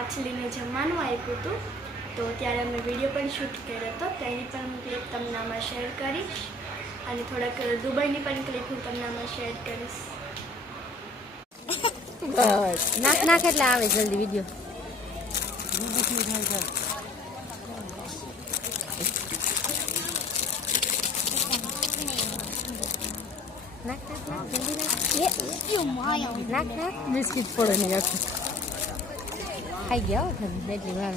માછલીને જમવાનું આપ્યું હતું તો ત્યારે અમે વીડિયો પણ શૂટ કર્યો હતો તેની પણ હું ક્લિપ તમને આમાં શેર કરીશ અને થોડાક દુબઈની પણ ક્લિપ હું તમને આમાં શેર કરીશ બસ નાખ નાખ એટલે આવે જલ્દી વીડિયો નાખ નાખ નાખ જલ્દી નાખ નાખ નાખ બિસ્કિટ પડે નહીં આખું ખાઈ ગયા એટલી વાર.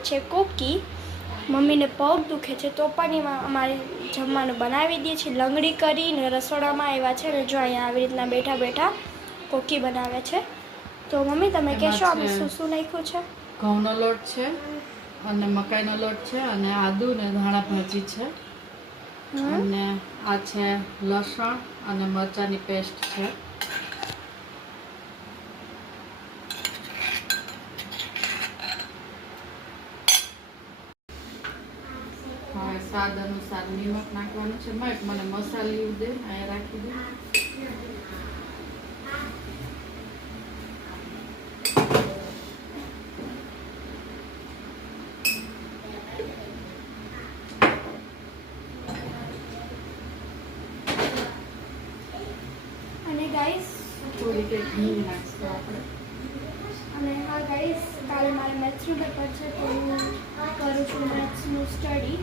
છે કોકી. મમ્મીને પગ દુખે છે. તો પણ એમાં અમારે જમવાનું બનાવી દે છે લંગડી કરીને રસોડામાં આવ્યા છે અને જો અહીંયા આવી રીતના બેઠા બેઠા કોકી બનાવે છે. તો મમ્મી તમે કહેશો આમ છે- શું શું નાખ્યું છે? ઘઉંનો લોટ છે અને મકાઈનો લોટ છે અને આદુ ને ધાણા ભાજી છે. અને આ છે લસણ અને મરચાંની પેસ્ટ છે હવે સ્વાદ અનુસાર નિમક નાખવાનું છે. મને મસાલી દે અહીંયા રાખી દે. અને હા ગાઈસ કાલે મારે મેથ્સનું પેપર છે તો હું કરું છું મેથ્સનું સ્ટડી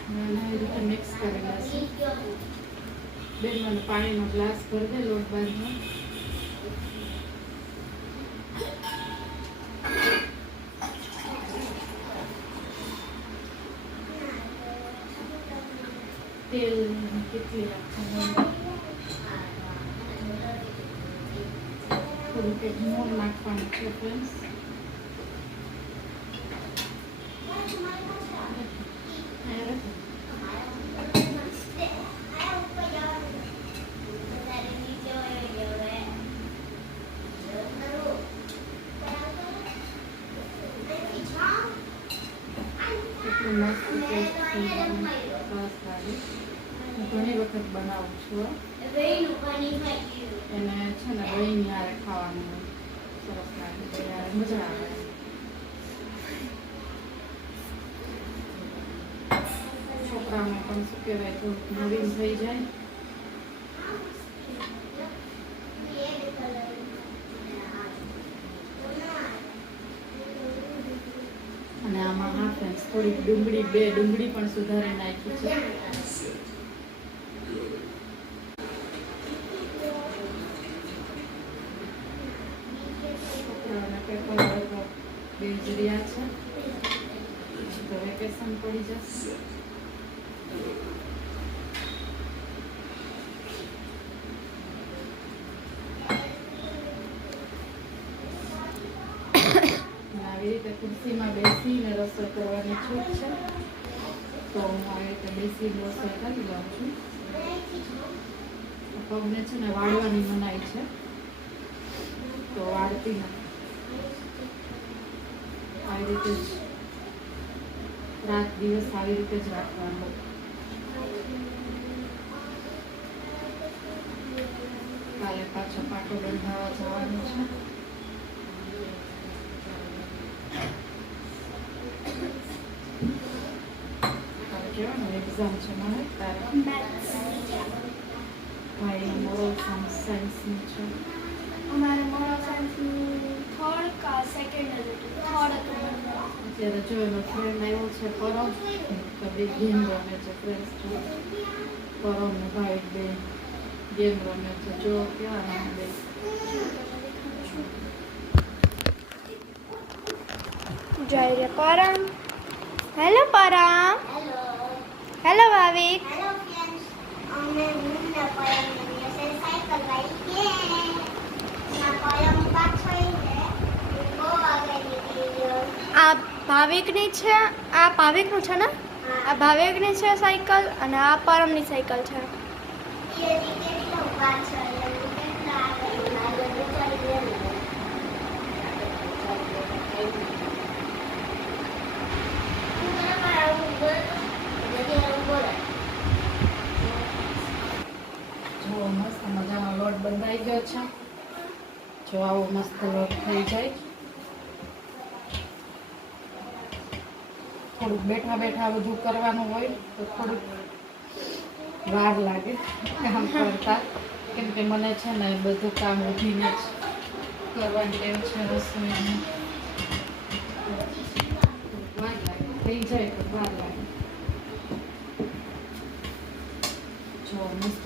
અને એને એ રીતે મિક્સ કરી છે બેન મને પાણીનો ગ્લાસ ભરી દે લોટ બાંધમાં તેલ કેટલી રાખવાનું? થોડું કંઈક મોર નાખવાનું છે ફ્રેન્ડ્સ કેટલું મસ્ત ટેસ્ટ થઈ ગયું સરસ લાગે હું ઘણી વખત બનાવું છું એને છે ને દહીં યારે ખાવાનું સરસ લાગે મજા આવે. છોકરાઓને પણ શું કહેવાય થોડુંક નવીન થઈ જાય અને આમાં હા ફ્રેન્ડ્સ થોડીક ડુંગળી, બે ડુંગળી પણ સુધારી નાખી છે. બે જ છે. તો વેકેશન પડી જશે રીતે ખુરશીમાં બેસીને રસોઈ કરવાની છૂટ છે તો હું આવી રીતે બેસીને રસોઈ કરી લઉં છું પગને છે ને વાળવાની મનાઈ છે તો વાળતી આવી રીતે જ રાત દિવસ આવી રીતે જ રાખવાનું કાલે પાછો પાટો બંધાવા જવાનું છે કહેવાનું એક્ઝામ છે મને તારે ભાઈ મોરલ સાયન્સની છે અમારે મોરલ સાયન્સનું થર્ડ કા સેકન્ડ હતું થર્ડ હતું અત્યારે જો એનો ફ્રેન્ડ આવ્યો છે પરમ બે ગેમ રમે છે ફ્રેન્ડ્સ જો પરમ ને ભાઈ બે ગેમ રમે છે જો કેવા નામ બે જય રે પરમ હેલો પરમ હેલો ભાવિક આ ભાવિકની છે આ ભાવિકનું છે ને? આ ભાવિકની છે સાયકલ અને આ પરમની સાયકલ છે એ રીતે કેટલો પાછળ કેટલા આગળ આગળ નીકળી ગયો જો મસ્ત મજાનો લોટ બંધાઈ ગયો છે. જો આવો મસ્ત લોટ થઈ જાય. થોડુંક બેઠા બેઠા બધું કરવાનું હોય તો થોડુંક વાર લાગે કામ કરતા. કેમ કે મને છે ને બધું કામ ઉઠીને જ કરવાની ટેવ છે રસોઈનું. થઈ જાય તો વાર લાગે.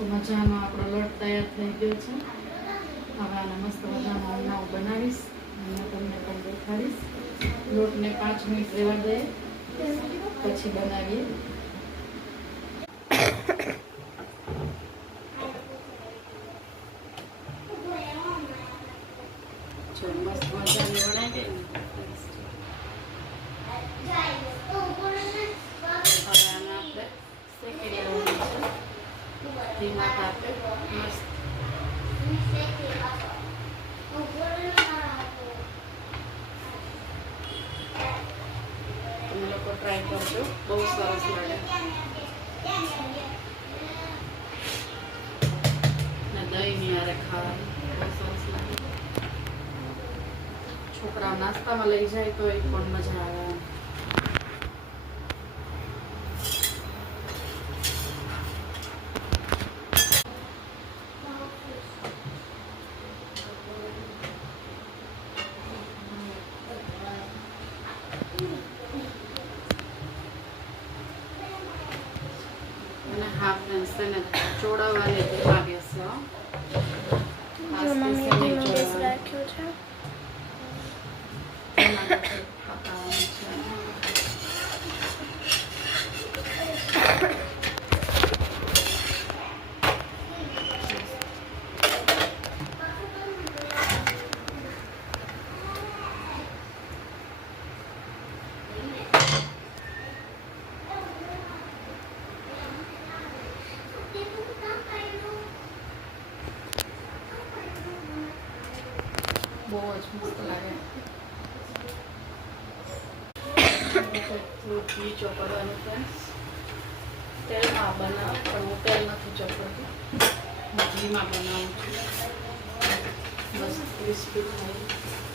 મસ્ત મજાનો આપણો લોટ તૈયાર થઈ ગયો છે. હવે આને મસ્ત મજાનો હમણાં બનાવીશ અને તમને પણ દેખાડીશ. લોટને પાંચ મિનિટ રહેવા દઈએ પછી બનાવીએ જો મસ્ત મજાની બનાવી દઈએ ને હવે આને આપણે શેકી લેવાનું છે ધીમા તાપે મસ્ત તમે લોકો ટ્રાય કરજો. બહુ સરસ લાગે. ને દહીંની હારે ખાવાની. બહુ સરસ લાગે. છોકરા નાસ્તામાં લઈ જાય તો એ પણ મજા આવે એમ. અને પેન્સિલને ચોડાવવાની ગેસ રાખ્યો છે એમાં પછી પકાવવાનું છે બહુ જ મસ્ત લાગે. ઘી ચોપડવાનું ફ્રેન્ડ્સ તેલમાં બનાવ પણ હું તેલ નથી ચોપડતી. ઘીમાં બનાવું છું. બસ ક્રિસ્પી થાય.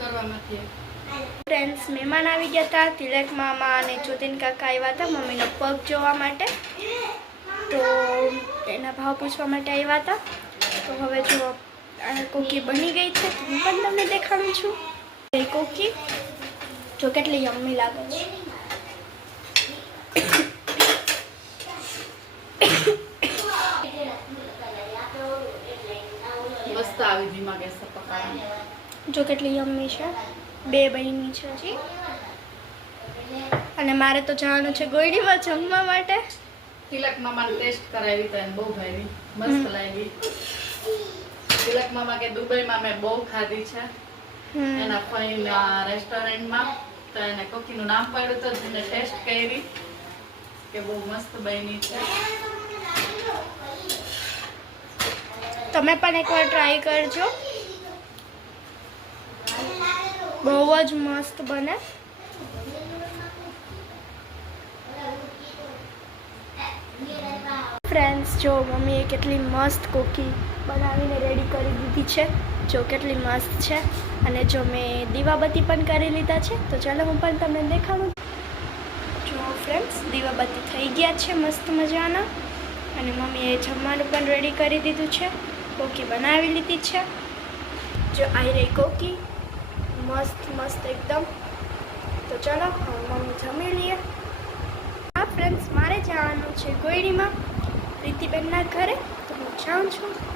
કરવામાંથી. ફ્રેન્ડ્સ મહેમાન આવી ગયા હતા, તિલક મામા અને જ્યોતિન કાકા આવ્યા હતા મમ્મીનો પગ જોવા માટે. તો એના ભાવ પૂછવા માટે આવ્યા હતા. તો હવે જો કોકી બની ગઈ છે હું પણ તમને દેખાડું છું. એ કોકી, જો કેટલી યમ્મી લાગે છે. આવી ધીમા ગેસ પકાવવાની જો કેટલી યમ્મી છે. બે બહેની છે અને મારે તો જવાનું છે ગોયડીમાં જમવા માટે. તિલક મામાને ટેસ્ટ કરાવી તો એને બહુ ભાવી મસ્ત. લાગી. તિલક મામા કે દુબઈમાં મેં બહુ ખાધી છે. એના રેસ્ટોરન્ટ રેસ્ટોરન્ટમાં તો એને કોકીનું નામ પાડ્યું તો એને ટેસ્ટ કરી. કે બહુ મસ્ત બની છે. તમે પણ એકવાર ટ્રાય કરજો. બહુ જ મસ્ત બને. ફ્રેન્ડ્સ જો મમ્મીએ કેટલી મસ્ત કોકી બનાવીને રેડી કરી દીધી છે. જો કેટલી મસ્ત છે. અને જો મેં દીવાબત્તી પણ કરી લીધા છે, તો ચાલો હું પણ તમને દેખાડું. જો ફ્રેન્ડ્સ દીવાબત્તી થઈ ગયા છે મસ્ત મજાના. અને મમ્મીએ જમવાનું પણ રેડી કરી દીધું છે. કોકી બનાવી લીધી છે. જો આવી રહી કોકી, મસ્ત મસ્ત એકદમ. તો ચાલો મમ્મી જમી લઈએ. હા ફ્રેન્ડ્સ મારે જવાનું છે ગોયડીમાં. પ્રીતિબેનના ઘરે, તો હું જાઉં છું.